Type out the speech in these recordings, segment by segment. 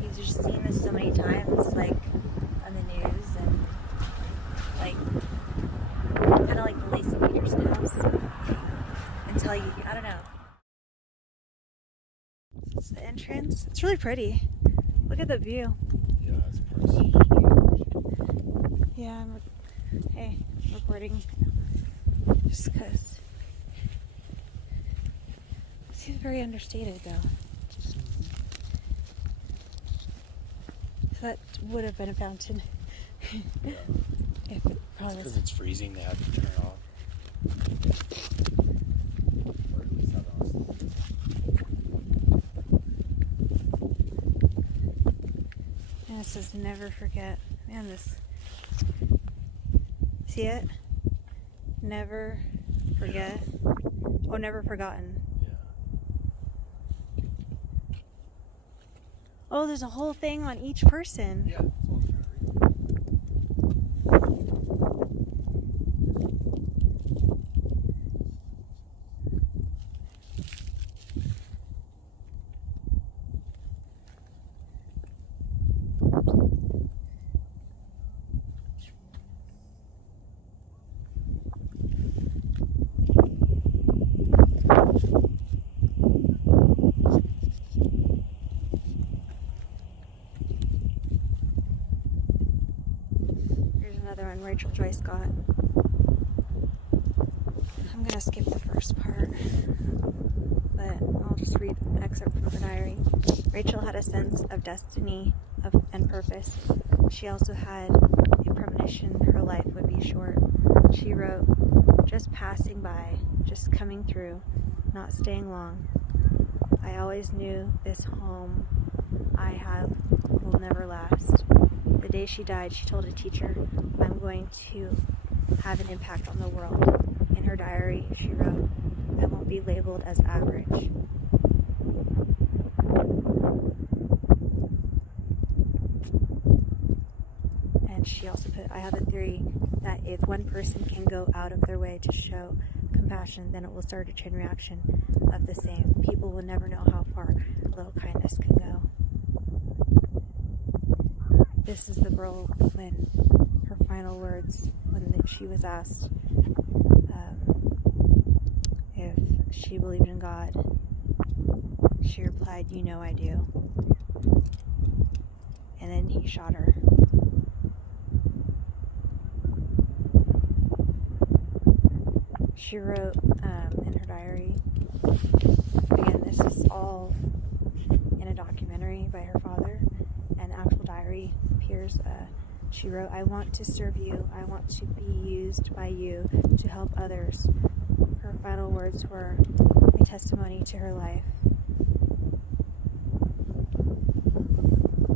You've just seen this so many times, like on the news, and like kind of like the Lacey Peterson house. Until you, I don't know. This is the entrance. It's really pretty. Look at the view. Yeah, it's pretty. Yeah, I'm recording just because. It seems very understated though. That would have been a fountain. Yeah. If it probably was. Because it's freezing, they have to turn it off. Or at least have it on. And it says never forget. Man, this. See it? Never forget. Oh, never forgotten. Yeah. Oh, there's a whole thing on each person. Yeah, that's what I'm trying to read. Here's another one Rachel Joyce got. I'm gonna skip the first part, but I'll just read an excerpt from her diary. Rachel had a sense of destiny and purpose. She also had a premonition her life would be short. She wrote, "Just passing by, just coming through, not staying long. I always knew this home I have will never last." The day she died, she told a teacher, "I'm going to have an impact on the world." In her diary, she wrote, "I won't be labeled as average." And she also put, "I have a theory that if one person can go out of their way to show compassion, then it will start a chain reaction of the same. People will never know how far a little kindness can go." This is the girl when her final words, when she was asked if she believed in God. She replied, "You know I do." And then he shot her. She wrote in her diary, again, this is all in a documentary by her father, and the actual diary appears. She wrote, "I want to serve you. I want to be used by you to help others." Her final words were a testimony to her life.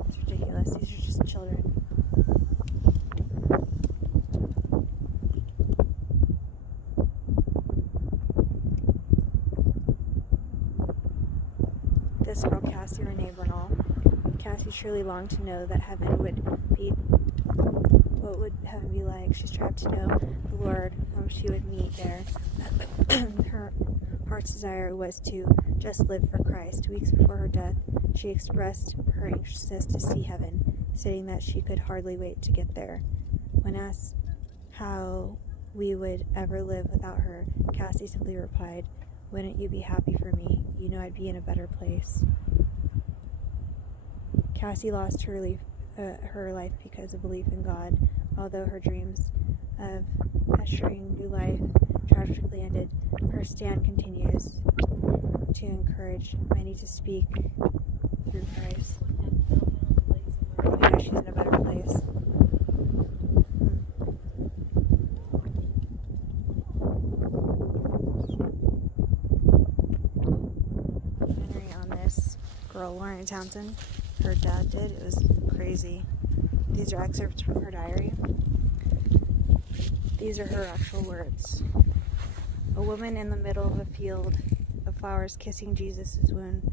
It's ridiculous. These are just children. This girl, Cassie Renee Bernal. Cassie truly longed to know that heaven would be. What would heaven be like? She strived to know the Lord whom she would meet there. Her heart's desire was to just live for Christ. Weeks before her death, she expressed her anxiousness to see heaven, stating that she could hardly wait to get there. When asked how we would ever live without her, Cassie simply replied, "Wouldn't you be happy for me? You know I'd be in a better place." Cassie lost her life because of belief in God. Although her dreams of ushering new life tragically ended, her stand continues to encourage many to speak through Christ. Yeah, she's in a better place. Documentary on this girl, Lauren Townsend. Her dad did. It was crazy. These are excerpts from her diary. These are her actual words. "A woman in the middle of a field of flowers kissing Jesus' wound.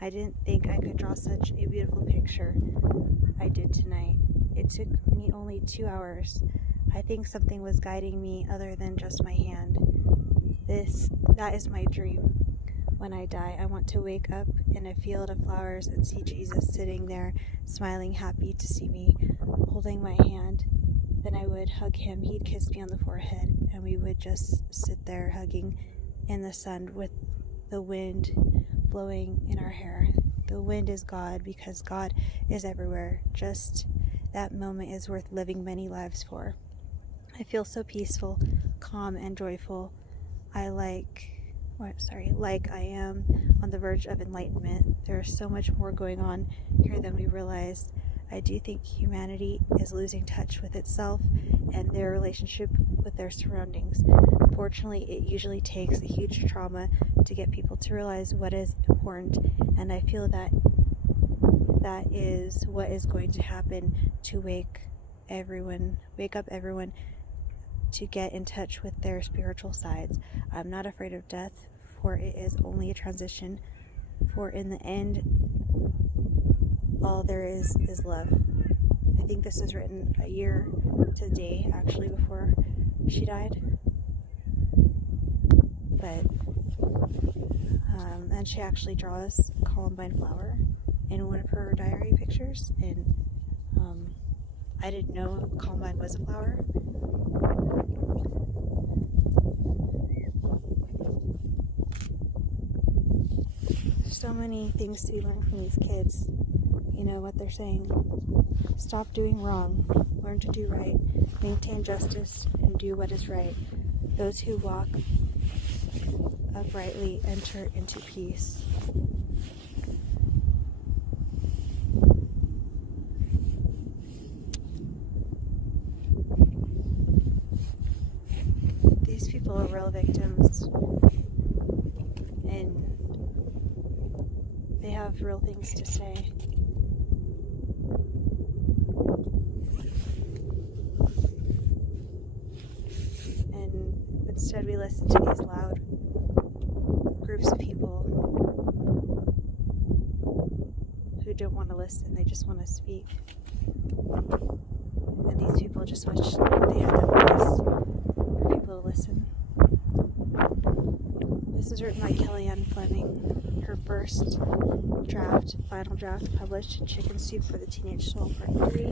I didn't think I could draw such a beautiful picture. I did tonight. It took me only 2 hours. I think something was guiding me other than just my hand. That is my dream. When I die, I want to wake up in a field of flowers and see Jesus sitting there, smiling, happy to see me, holding my hand. Then I would hug him, he'd kiss me on the forehead, and we would just sit there hugging in the sun with the wind blowing in our hair. The wind is God, because God is everywhere. Just that moment is worth living many lives for. I feel so peaceful, calm, and joyful. Like I am on the verge of enlightenment. There's so much more going on here than we realize. I do think humanity is losing touch with itself and their relationship with their surroundings. Unfortunately, it usually takes a huge trauma to get people to realize what is important, and I feel that is what is going to happen to wake up everyone to get in touch with their spiritual sides. I'm not afraid of death, for it is only a transition, for in the end, all there is love. I think this was written a year to the day, actually, before she died. But, and she actually draws Columbine flower in one of her diary pictures, and I didn't know Columbine was a flower. There's so many things to be learned from these kids. You know what they're saying. Stop doing wrong. Learn to do right. Maintain justice and do what is right. Those who walk uprightly enter into peace. These people are real victims, and they have real things to say. And instead we listen to these loud groups of people who don't want to listen, they just want to speak. And these people just wish they had that voice for people to listen. This is written by Kellyanne Fleming. Her first final draft, published in Chicken Soup for the Teenage Soul, Part 3.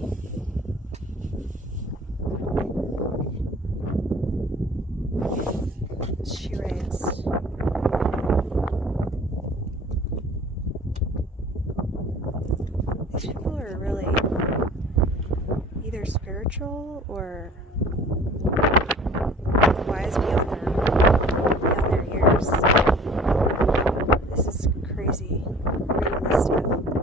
She writes, these people are really either spiritual or wise beyond their years. This is crazy, reading this stuff.